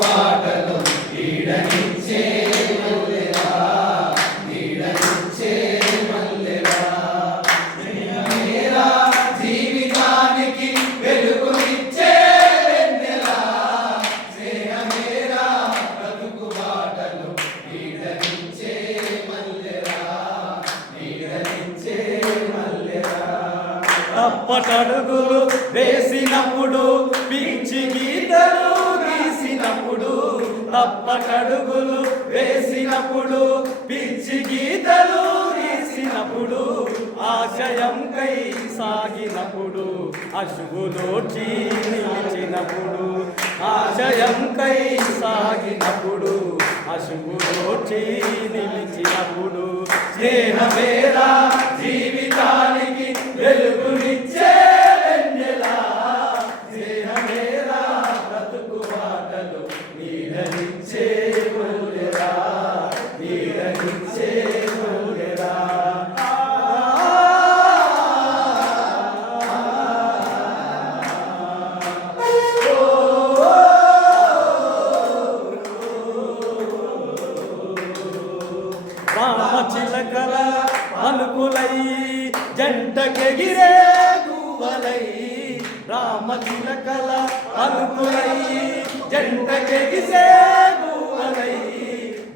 బాటలు నీడనిచ్చే మల్లెరా నీడనిచ్చే మల్లెరా స్నేహమేరా జీవితానికి వెలుగునిచ్చే వెన్నెలా స్నేహమేరా బ్రతుకు బాటలు నీడనిచ్చే మల్లెరా నీడనిచ్చే మల్లెరా తప్పటడుగులు వేసినప్పుడు పిచ్చి గీతలు గీసినప్పుడు తప్పటడుగులు వేసినప్పుడు పిచ్చి గీతలు గీసినప్పుడు ఆశయంకై సాగినప్పుడు అశువులోచి నిలిచినప్పుడు ఆశయంకై సాగినప్పుడు అశువులోచి నిలిచినప్పుడు స్నేహమేరా జీవితానికి వెలుగునిచ్చే వెన్నెలా స్నేహమేరా బ్రతుకు బాటలు నీడనిచ్చే మల్లెరా నీడనిచ్చే మల్లెరా రామచిలకల అనుకులై జంటకెగిరే గువ్వలై రామచిలకల అనుకులై జంటకెగిసే గువ్వలై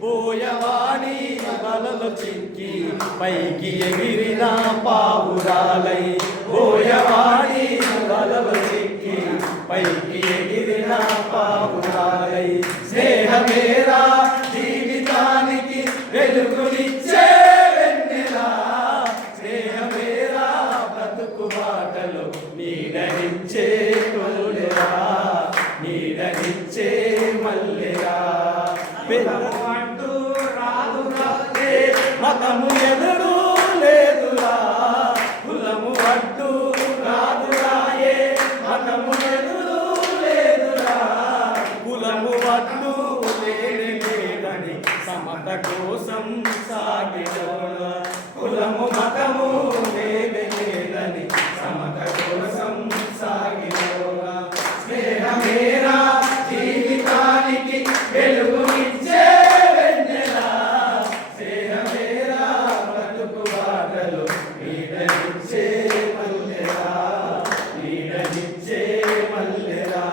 బోయవాణి వలలు చిక్కి పైకి ఎగిరిన పావురాలై బోయవాణి వలలు చిక్కి పైకి ఎగిరిన పావురాలై స్నేహమేరా జీవితానికి వెలుగునిచ్చే వెన్నెలా స్నేహమేరా బ్రతుకు బాటలు నీడనిచ్చే మల్లెరా నీడనిచ్చే మల్లెరా అంటూ రాదురా మతము ఎదురు లేదురా కులము అడ్డు రాదురాయే మతము ఎదురు లేదురా కులము అడ్డు లేదని సమత కోసం సాగినోడ కులము మతము లేదని సమత కోసం సాగినోడ స్నేహమేరా జీవితానికి వెలుగునిచ్చే వెన్నెలా స్నేహమేరా బ్రతుకు బాటలు నీడనిచ్చే మల్లెరా నీడనిచ్చే మల్లెరా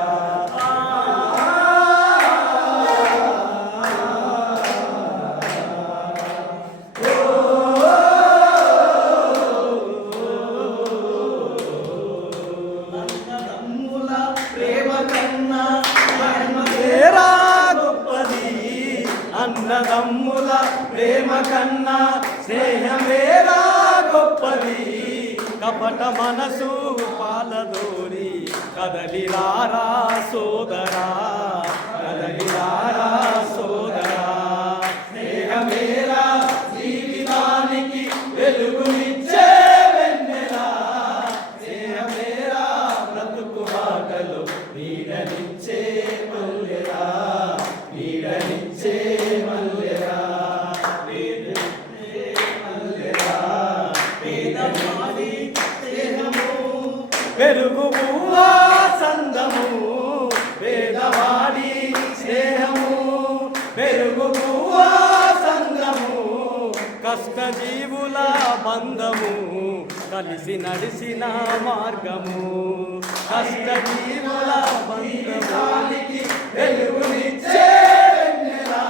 అన్నదమ్ముల ప్రేమ కన్నా స్నేహమేరా గొప్పది కపట మనసు పాలదోరి కదలిరారా సోదరా కదలిరారా సోదరా స్నేహమేరా జీవితానికి వెలుగునిచ్చే వెన్నెలా స్నేహమేరా బ్రతుకు బాటలు నీడనిచ్చే మల్లెరా నీడనిచ్చే మల్లెరా నీడనిచ్చే మల్లెరా పేదవాడి స్నేహము వెలుగు పువ్వా సందము పేదవాడి స్నేహము వెలుగు పువ్వా సందము కష్టజీవుల బంధము కలిసి నడిసిన మార్గము కష్టజీవుల బంధానికి వెలుగునిచ్చే వెన్నెలా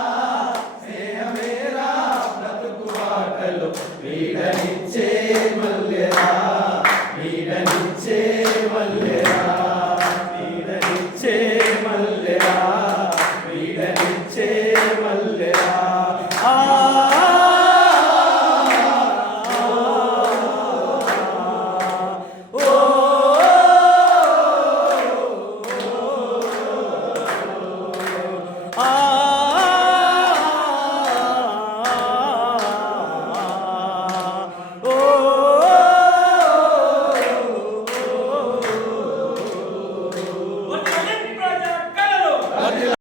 స్నేహమేరా బ్రతుకు బాటలు నీడనిచ్చే మల్లెరా నీడనిచ్చే మల్లెరా